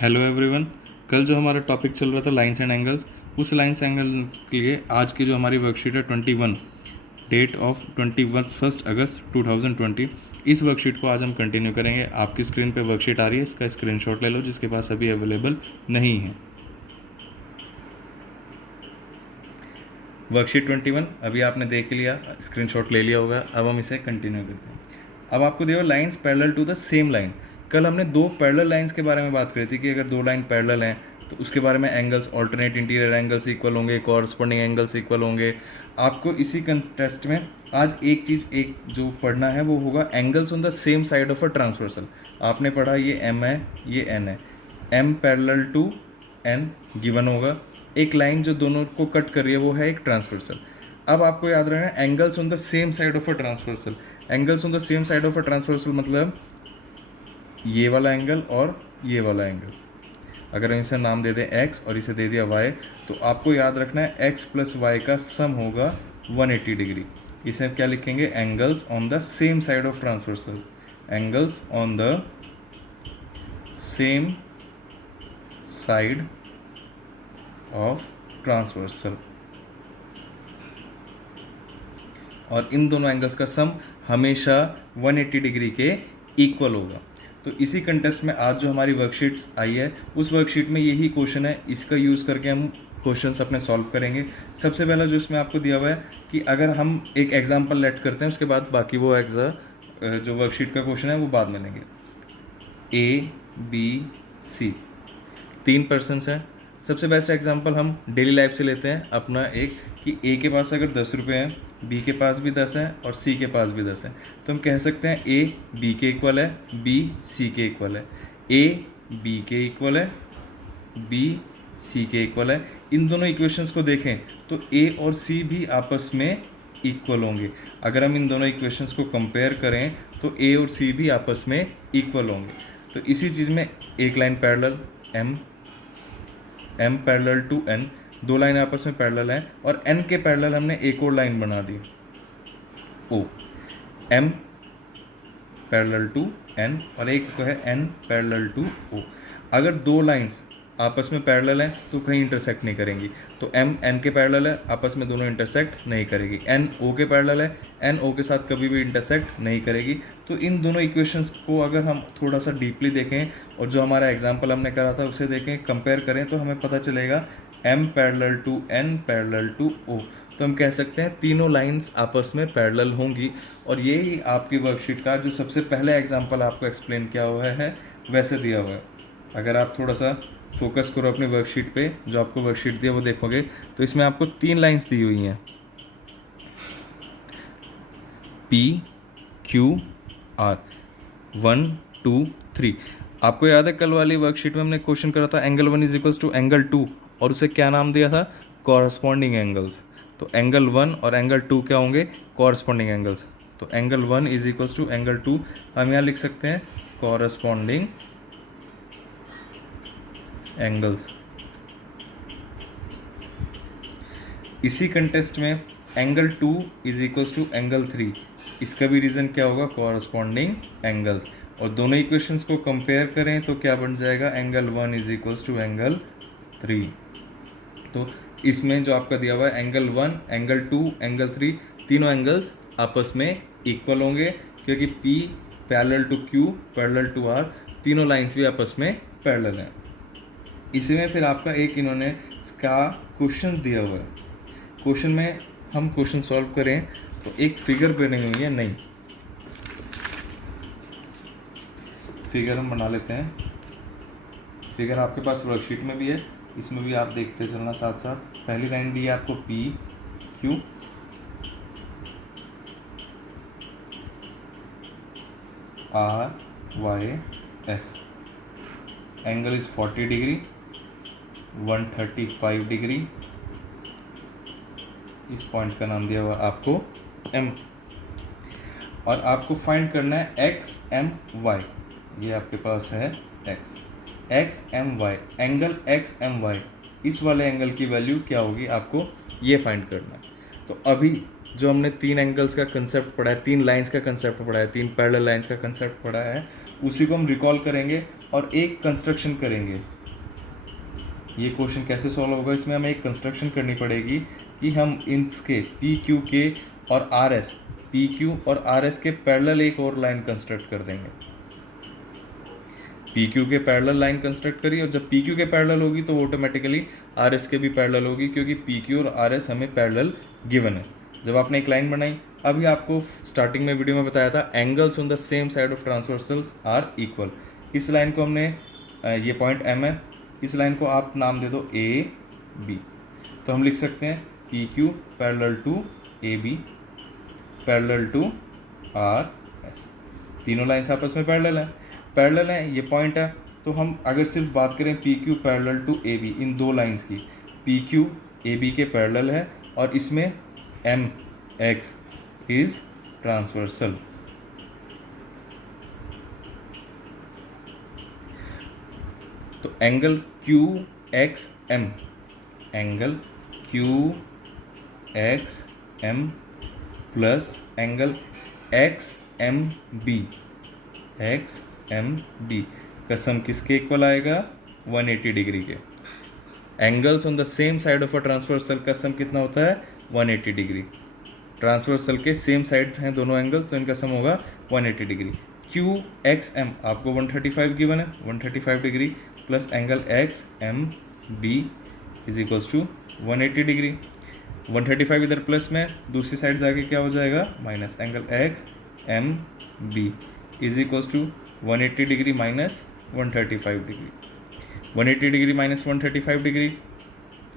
Hello everyone. कल जो हमारा टॉपिक चल रहा था लाइंस एंड एंगल्स, उस लाइंस एंगल्स के लिए आज की जो हमारी वर्कशीट है 21 डेट ऑफ 21 अगस्त 2020, इस वर्कशीट को आज हम कंटिन्यू करेंगे। आपकी स्क्रीन पे वर्कशीट आ रही है, इसका स्क्रीनशॉट ले लो जिसके पास अभी अवेलेबल नहीं है। वर्कशीट 21 अभी आपने देख लिया, स्क्रीनशॉट ले लिया होगा। अब हम इसे कंटिन्यू करते हैं। अब आपको दिया lines parallel to the same line. कल हमने दो पैरेलल लाइंस के बारे में बात करी थी कि अगर दो लाइन पैरेलल हैं तो उसके बारे में angles, alternate interior angles equal होंगे, कॉरस्पॉन्डिंग एंगल्स इक्वल होंगे। आपको इसी कंटेस्ट में आज एक जो पढ़ना है वो होगा angles on the same side of a transversal. आपने पढ़ा ये एम है, ये एन है, M parallel to N given होगा। एक लाइन जो दोनों को कट कर रही है वो है एक ट्रांसवर्सल। अब आपको याद रखना angles on the same side of a transversal. Angles on the same side of a transversal मतलब ये वाला एंगल और ये वाला एंगल। अगर हम इसे नाम दे दें x और इसे दे दिया y, तो आपको याद रखना है x प्लस वाई का सम होगा 180 डिग्री। इसे हम क्या लिखेंगे? Angles on the same side of transversal. Angles on the same side of transversal. और इन दोनों एंगल्स का सम हमेशा 180 डिग्री के इक्वल होगा। तो इसी कंटेस्ट में आज जो हमारी वर्कशीट्स आई है उस वर्कशीट में यही क्वेश्चन है, इसका यूज़ करके हम क्वेश्चंस अपने सॉल्व करेंगे। सबसे पहला जो इसमें आपको दिया हुआ है कि अगर हम एक एग्जांपल लेट करते हैं, उसके बाद बाकी वो जो वर्कशीट का क्वेश्चन है वो बाद में लेंगे। ABC 3 पर्सनस हैं। सबसे बेस्ट एग्जांपल हम डेली लाइफ से लेते हैं अपना एक, कि ए के पास अगर 10 रुपये हैं, बी के पास भी 10 हैं और सी के पास भी 10 हैं, तो हम कह सकते हैं ए बी के इक्वल है, बी सी के इक्वल है, ए बी के इक्वल है, बी सी के इक्वल है। इन दोनों इक्वेशंस को देखें तो ए और सी भी आपस में इक्वल होंगे। अगर हम इन दोनों इक्वेशंस को कंपेयर करें तो ए और सी भी आपस में इक्वल होंगे। तो इसी चीज़ में एक line parallel M parallel to N, दो लाइन आपस में पैरेलल हैं और एन के पैरेलल हमने एक और लाइन बना दी ओ। एम पैरेलल टू एन और एक को है एन पैरेलल टू ओ। अगर दो लाइंस आपस में पैरेलल हैं तो कहीं इंटरसेक्ट नहीं करेंगी। तो एम एन के पैरेलल है, आपस में दोनों इंटरसेक्ट नहीं करेगी। एन ओ के पैरेलल है, एन ओ के साथ कभी भी इंटरसेक्ट नहीं करेगी। तो इन दोनों इक्वेशंस को अगर हम थोड़ा सा डीपली देखें और जो हमारा एग्जांपल हमने करा था उसे देखें, कंपेयर करें, तो हमें पता चलेगा M parallel to N parallel to O. तो हम कह सकते हैं तीनों लाइंस आपस में पैरेलल होंगी। और यही आपकी वर्कशीट का जो सबसे पहले एग्जांपल आपको एक्सप्लेन किया हुआ है वैसे दिया हुआ है। अगर आप थोड़ा सा फोकस करो अपनी वर्कशीट पे, जो आपको वर्कशीट दिया वो देखोगे तो इसमें आपको 3 लाइंस दी हुई हैं, P Q R 1 2 3। आपको याद है कल वाली वर्कशीट में हमने क्वेश्चन करा था angle 1 is equals to angle 2 और उसे क्या नाम दिया था? Corresponding angles. तो एंगल 1 और एंगल 2 क्या होंगे? Corresponding angles. तो angle 1 is equals to angle 2 हम यहाँ लिख सकते हैं कॉरस्पॉन्डिंग एंगल्स। इसी कंटेस्ट में angle 2 is equals to angle 3, इसका भी रीज़न क्या होगा? Corresponding angles. और दोनों इक्वेशंस को कंपेयर करें तो क्या बन जाएगा? Angle 1 is equals to angle 3। तो इसमें जो आपका दिया हुआ है एंगल 1, एंगल 2, एंगल 3, तीनों एंगल्स आपस में इक्वल होंगे क्योंकि P parallel to Q parallel to R, तीनों लाइंस भी आपस में पैरेलल हैं। इसी में फिर आपका एक इन्होंने इसका क्वेश्चन दिया हुआ है। क्वेश्चन में हम क्वेश्चन सॉल्व करें तो एक फिगर बनी हुई है, नहीं फिगर हम बना लेते हैं। फिगर आपके पास वर्कशीट में भी है, इसमें भी आप देखते चलना साथ साथ। पहली लाइन दी है आपको P Q, R Y S, angle is 40 degree, 135 degree. इस पॉइंट का नाम दिया हुआ आपको M। और आपको फाइंड करना है एक्स एम वाई। ये आपके पास है X M Y, angle X M Y, इस वाले एंगल की वैल्यू क्या होगी आपको ये फाइंड करना है। तो अभी जो हमने 3 एंगल्स का कंसेप्ट पढ़ा है, 3 लाइंस का कंसेप्ट पढ़ा है, 3 पैरेलल लाइंस का कंसेप्ट पढ़ा है, उसी को हम रिकॉल करेंगे और एक कंस्ट्रक्शन करेंगे। ये क्वेश्चन कैसे सॉल्व होगा, इसमें हमें एक कंस्ट्रक्शन करनी पड़ेगी कि हम इसके पी क्यू के और आर एस, पी क्यू और आर एस के पैरेलल एक और लाइन कंस्ट्रक्ट कर देंगे। पी क्यू के पैरेलल लाइन कंस्ट्रक्ट करी, और जब पी क्यू के पैरेलल होगी तो ऑटोमेटिकली आर एस के भी पैरेलल होगी, क्योंकि पी क्यू और आर एस हमें पैरेलल गिवन है। जब आपने एक लाइन बनाई, अभी आपको स्टार्टिंग में वीडियो में बताया था angles on the same side of transversals are equal. इस लाइन को हमने ये पॉइंट एम है, इस लाइन को आप नाम दे दो ए बी। तो हम लिख सकते हैं P Q parallel to A B parallel to R S. तीनों लाइन्स आपस में पैरेलल है, ये पॉइंट है। तो हम अगर सिर्फ बात करें P Q parallel to A B, इन दो लाइन्स की, पी क्यू ए बी के पैरेलल है और इसमें एम एक्स इज ट्रांसवर्सल। तो angle Q X M, angle Q X M plus angle X M B, X M B का sum किसके इक्वल आएगा, 180 डिग्री के। Angles on the same side of a transversal का sum कितना होता है, 180 degree. Transversal के सेम साइड हैं दोनों एंगल्स, तो इनका सम होगा 180 डिग्री। क्यू एक्स एम आपको 135 गिवन है, 135 degree plus angle X M B is equals to 180 degree. 135 इधर प्लस में, दूसरी साइड जाके क्या हो जाएगा, minus angle X M B is equals to 180 degree minus 135 degree. 180 degree minus 135 degree,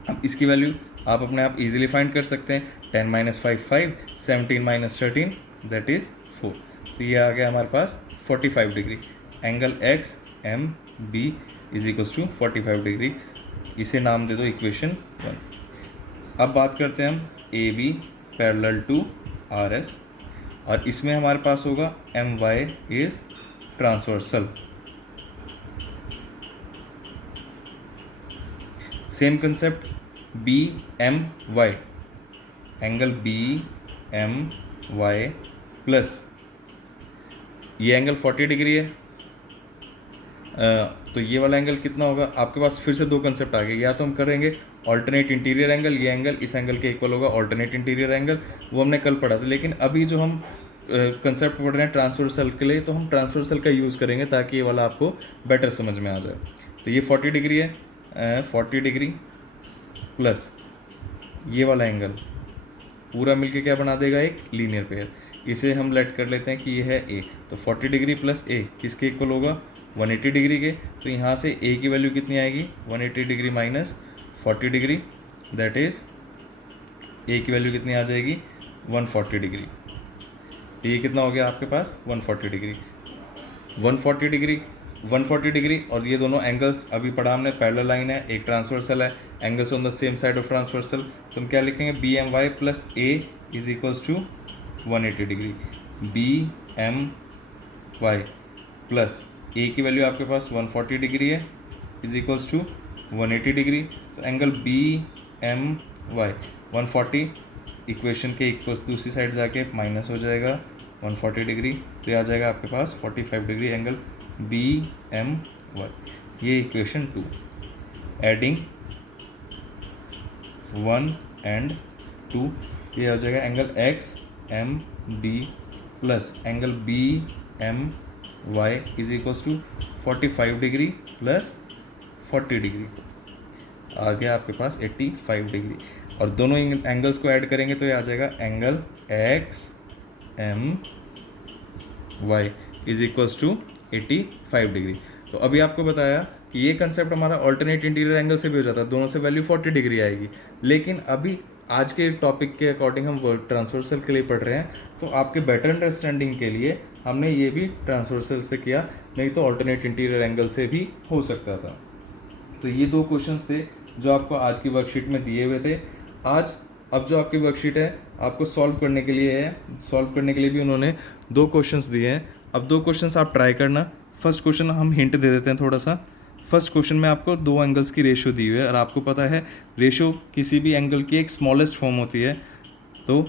अब इसकी वैल्यू आप अपने आप इजीली फाइंड कर सकते हैं। 10 माइनस 5 5, 17 माइनस 13 दैट इज़ 4। तो ये आ गया हमारे पास 45 degree. Angle X M B is equals to 45 degree. इसे नाम दे दो इक्वेशन 1। अब बात करते हैं हम A B parallel to R S, और इसमें हमारे पास होगा M Y is transversal. Same concept, B M Y, angle B M Y plus ये एंगल 40 डिग्री है। तो ये वाला एंगल कितना होगा, आपके पास फिर से दो कंसेप्ट आ गए। या तो हम करेंगे ऑल्टरनेट इंटीरियर एंगल, ये एंगल इस एंगल के इक्वल होगा ऑल्टरनेट इंटीरियर एंगल, वो हमने कल पढ़ा था। लेकिन अभी जो हम कंसेप्ट पढ़ रहे हैं ट्रांसवर्सल के लिए, तो हम ट्रांसवर्सल का यूज़ करेंगे ताकि ये वाला आपको बेटर समझ में आ जाए। तो ये 40 डिग्री है, 40 डिग्री प्लस ये वाला एंगल पूरा मिलके क्या बना देगा, एक लीनियर पेयर। इसे हम लेट कर लेते हैं कि ये है ए। तो 40 डिग्री प्लस ए किसके इक्वल होगा, 180 डिग्री के। तो यहाँ से ए की वैल्यू कितनी आएगी, 180 degree minus 40 degree, that is a की वैल्यू कितनी आ जाएगी, 140 डिग्री। तो ये कितना हो गया आपके पास, 140 डिग्री। 140 डिग्री 140 डिग्री, और ये दोनों एंगल्स अभी पढ़ा हमने, पैरेलल लाइन है, एक ट्रांसवर्सल है, angles on the same side of transversal. तो हम क्या लिखेंगे, B M Y plus A is equals to 180 degree. B M Y plus A की वैल्यू आपके पास 140 डिग्री है इज इक्वल्स टू 180 डिग्री। तो angle B M Y 140 equation के इक्वल्स दूसरी साइड जाके माइनस हो जाएगा 140 डिग्री, तो ये आ जाएगा आपके पास 45 degree angle B M Y. ये इक्वेशन 2। एडिंग 1 एंड 2, ये हो जाएगा angle X M B plus angle B M Y is equals to 45 degree plus 40 degree, आ गया आपके पास 85 डिग्री। और दोनों एंगल्स को ऐड करेंगे तो ये आ जाएगा angle X M Y is equals to 85 degree. तो अभी आपको बताया कि ये कंसेप्ट हमारा ऑल्टरनेट इंटीरियर एंगल से भी हो जाता है, दोनों से वैल्यू 40 डिग्री आएगी। लेकिन अभी आज के टॉपिक के अकॉर्डिंग हम ट्रांसवर्सल के लिए पढ़ रहे हैं, तो आपके बेटर अंडरस्टैंडिंग के लिए हमने ये भी ट्रांसवर्सल से किया, नहीं तो ऑल्टरनेट इंटीरियर एंगल से भी हो सकता था। तो ये दो क्वेश्चंस थे जो आपको आज की वर्कशीट में दिए हुए थे। अब जो आपकी वर्कशीट है आपको सॉल्व करने के लिए है, सॉल्व करने के लिए भी उन्होंने दो क्वेश्चंस दिए हैं। अब दो क्वेश्चंस आप ट्राई करना। फर्स्ट क्वेश्चन हम हिंट दे देते हैं थोड़ा सा। फर्स्ट क्वेश्चन में आपको दो एंगल्स की रेशियो दी हुई है, और आपको पता है रेशियो किसी भी एंगल की एक स्मॉलेस्ट फॉर्म होती है। तो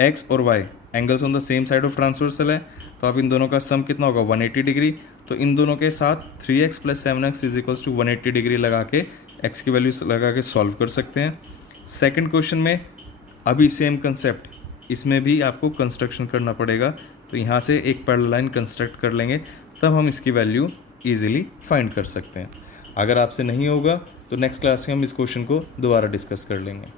एक्स और Y angles on the same side of transversal है, तो तो अब इन दोनों का सम कितना होगा 180 डिग्री। तो इन दोनों के साथ 3x + 7x is equals to 180 degree लगा के x की वैल्यू लगा के सॉल्व कर सकते हैं। सेकंड क्वेश्चन में अभी सेम कंसेप्ट, इसमें भी आपको कंस्ट्रक्शन करना पड़ेगा। तो यहाँ से एक पैरेलल लाइन कंस्ट्रक्ट कर लेंगे, तब हम इसकी वैल्यू ईजिली फाइंड कर सकते हैं। अगर आपसे नहीं होगा तो नेक्स्ट क्लास में हम इस क्वेश्चन को दोबारा डिस्कस कर लेंगे।